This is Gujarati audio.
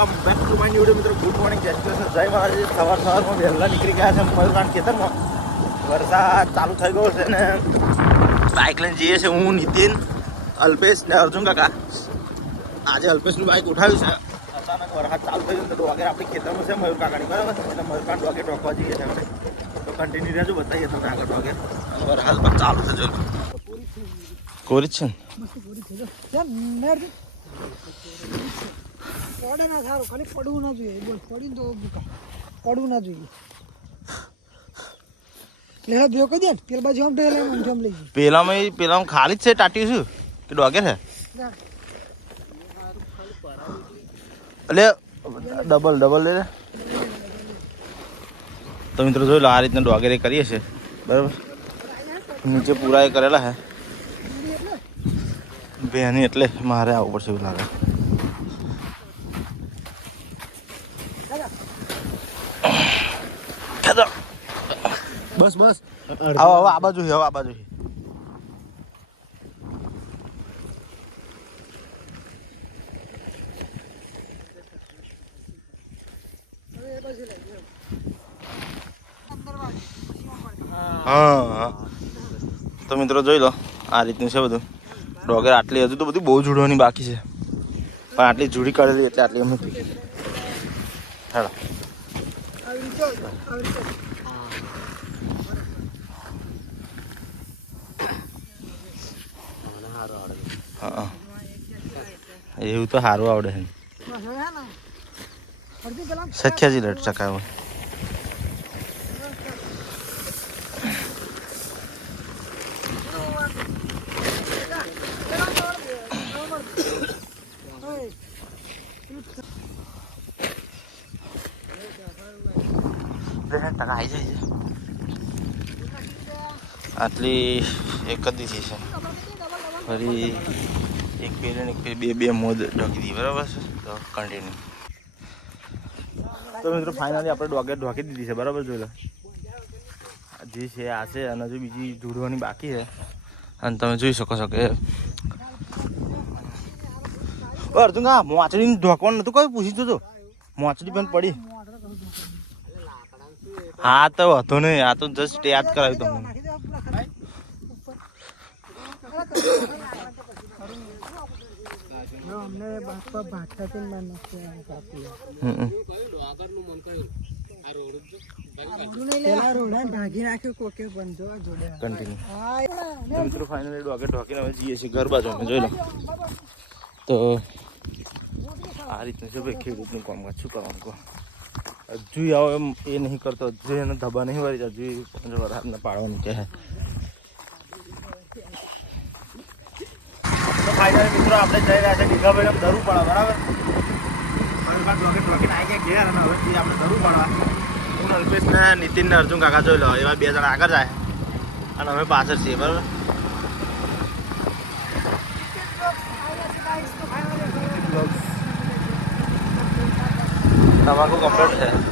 Welcome back to my new મિત્રો. ગુડ મોર્નિંગ જય કૃષ્ણ. જય મહારાજ સવાર સવારમાં વહેલા નીકળી ગયા છે મયુરકાંડ ખેતરમાં વરસાદ ચાલુ થઈ ગયો છે ને. બાઇક લઈને જઈએ છે હું નીતિન અલ્પેશ ને અર્જુન કાકા. આજે અલ્પેશનું બાઇક ઉઠાવ્યું છે. અચાનક વરસાદ ચાલુ થઈ ગયો તો વાગે આપણે ખેતરમાં છે મયુર કાકાની બરાબર? એટલે મયુરકાંડ વાગે ટોકવા જઈએ છે આપણે. તો કન્ટિન્યુ રહેજો બતાવીએ તમને આગળ વાગે વરસાદ પણ ચાલુ છે જો કોરી છે ને? પડે ના સારું ખાલી પડવું ના જોઈએ. બોલ પડી તો ભૂકા પડવું ના જોઈએ. લેલા ભેગો કરી દે ને. પેલ બાજુ આમ ઢેલા આમ જમ લઈ જઈએ પેલામાં પેલામાં ખાલી જ છે ટાટી શું? કે ડોગે છે? એટલે ડબલ ડબલ લે લે. તો મિત્રો જોઈ લો આ રીતના ડોગેરે કરીએ છીએ. બરાબર? નીચે પૂરા એ કરેલા હે બેની એટલે? મારે આવવું પડશે લાગે. બસ બસ. આવો આવો આ બાજુ આવો આ બાજુ હવે. હા. તો મિત્રો જોઈ લો આ રીતનું છે બધું. ડોગર આટલી હજુ તો બધું બહુ જુડવાની બાકી છે. પણ આટલી જુડી કાઢેલી એટલે આટલી એમ પી હેડો આવી રીતે આવી રીતે હા એવું તો સારું આવડે છે. સખ્યાજી લટ ચકાવે ટકા આવી જાય છે. આટલી એક જ દીધી છે. ફરી એક પેર એક બે બે મોદ ઢોકી દીધી, બરાબર છે? તો કન્ટિન્યુ તો મિત્રો ફાઇનલી આપણે ડોગે ઢોકી દીધી છે, બરાબર જોઈ લો. જે છે, આ છે, અને હજુ બીજી જોડવાની બાકી છે. અને તમે જોઈ શકો છો કે અર્જુન મોચડી મોચડીને ઢોકવાનું નતું કયું પૂછી જોજો મોચડી પણ પડી. હા તો વાંધો નહીં આ તો જસ્ટ યાદ કરાવ્યું તમને. મિત્રો ફાઇનલી ડોગે ઢોકીને હવે જઈએ છીએ ઘર બાજુ અમે જોઈ લો. તો આ રીતનું છે ભાઈ ખેડૂતનું કામકાજ. શું કરવાનું કહો? હજુ આવો એમ એ નહીં કરતો. હજુ એને ધબા નહીં વળી હજુ પાંચ વાર હાથને પાડવાનું કહે. તો મિત્રો આપણે જઈ રહ્યા છે ડીઘાભાઈ ધરું પડવા બરાબર? ડોગે ઢોકીને આવી ગયા ઘેર અને હવે આપણે ધરું પડવા. હું અલ્પેશ ને નીતિન ને અર્જુન કાકા જોઈ લો એવા બે જણા આગળ જાય. અને અમે પાછળ છીએ બરાબર? તમાકુ કમ્પ્લીટ છે